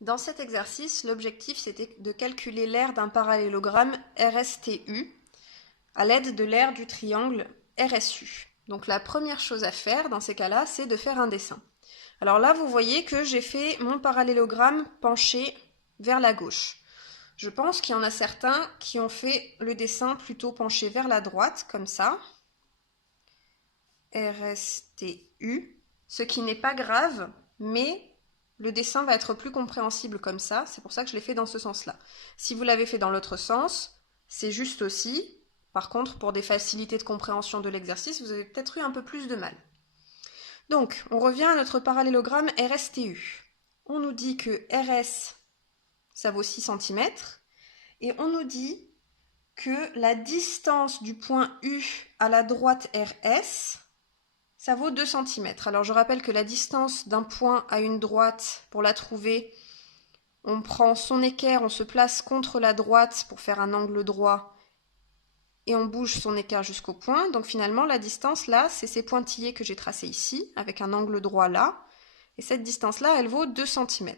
Dans cet exercice, l'objectif c'était de calculer l'aire d'un parallélogramme RSTU à l'aide de l'aire du triangle RSU. Donc la première chose à faire dans ces cas-là, c'est de faire un dessin. Alors là, vous voyez que j'ai fait mon parallélogramme penché vers la gauche. Je pense qu'il y en a certains qui ont fait le dessin plutôt penché vers la droite, comme ça. RSTU, ce qui n'est pas grave, mais le dessin va être plus compréhensible comme ça, c'est pour ça que je l'ai fait dans ce sens-là. Si vous l'avez fait dans l'autre sens, c'est juste aussi. Par contre, pour des facilités de compréhension de l'exercice, vous avez peut-être eu un peu plus de mal. Donc, on revient à notre parallélogramme RSTU. On nous dit que RS, ça vaut 6 cm, et on nous dit que la distance du point U à la droite RS, ça vaut 2 cm. Alors je rappelle que la distance d'un point à une droite, pour la trouver, on prend son équerre, on se place contre la droite pour faire un angle droit et on bouge son équerre jusqu'au point. Donc finalement, la distance là, c'est ces pointillés que j'ai tracés ici, avec un angle droit là. Et cette distance-là, elle vaut 2 cm.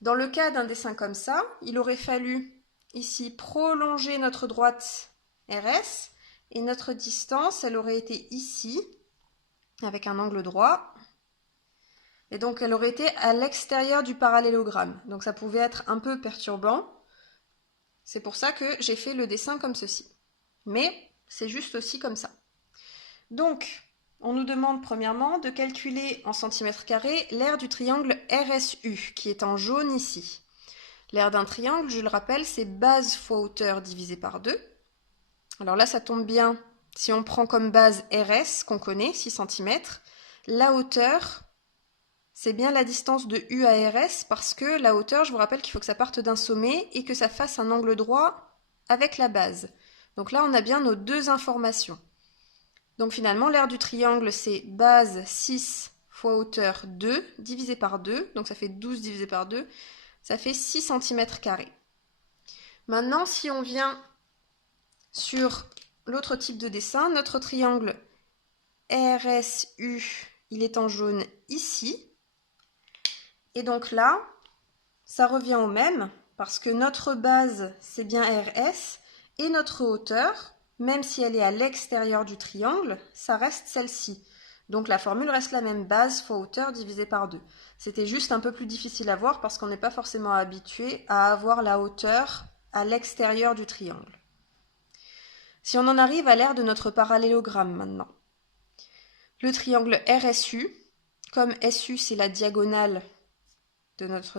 Dans le cas d'un dessin comme ça, il aurait fallu ici prolonger notre droite RS et notre distance, elle aurait été ici, avec un angle droit. Et donc elle aurait été à l'extérieur du parallélogramme. Donc ça pouvait être un peu perturbant. C'est pour ça que j'ai fait le dessin comme ceci. Mais c'est juste aussi comme ça. Donc, on nous demande premièrement de calculer en centimètres carrés l'aire du triangle RSU, qui est en jaune ici. L'aire d'un triangle, je le rappelle, c'est base fois hauteur divisé par 2. Alors là, ça tombe bien si on prend comme base RS, qu'on connaît, 6 cm. La hauteur, c'est bien la distance de U à RS, parce que la hauteur, je vous rappelle qu'il faut que ça parte d'un sommet et que ça fasse un angle droit avec la base. Donc là, on a bien nos deux informations. Donc finalement, l'aire du triangle, c'est base 6 fois hauteur 2 divisé par 2. Donc ça fait 12 divisé par 2. Ça fait 6 cm carrés. Maintenant, si on vient sur l'autre type de dessin, notre triangle RSU, il est en jaune ici. Et donc là, ça revient au même, parce que notre base, c'est bien RS, et notre hauteur, même si elle est à l'extérieur du triangle, ça reste celle-ci. Donc la formule reste la même, base fois hauteur divisé par 2. C'était juste un peu plus difficile à voir parce qu'on n'est pas forcément habitué à avoir la hauteur à l'extérieur du triangle. Si on en arrive à l'aire de notre parallélogramme maintenant. Le triangle RSU, comme SU c'est la diagonale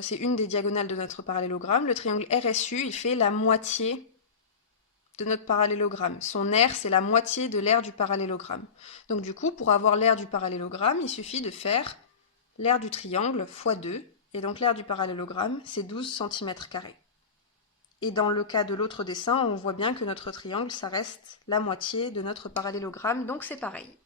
c'est une des diagonales de notre parallélogramme, le triangle RSU, il fait la moitié de notre parallélogramme. Son aire, c'est la moitié de l'aire du parallélogramme. Donc du coup, pour avoir l'aire du parallélogramme, il suffit de faire l'aire du triangle fois 2, et donc l'aire du parallélogramme, c'est 12 cm². Et dans le cas de l'autre dessin, on voit bien que notre triangle, ça reste la moitié de notre parallélogramme, donc c'est pareil.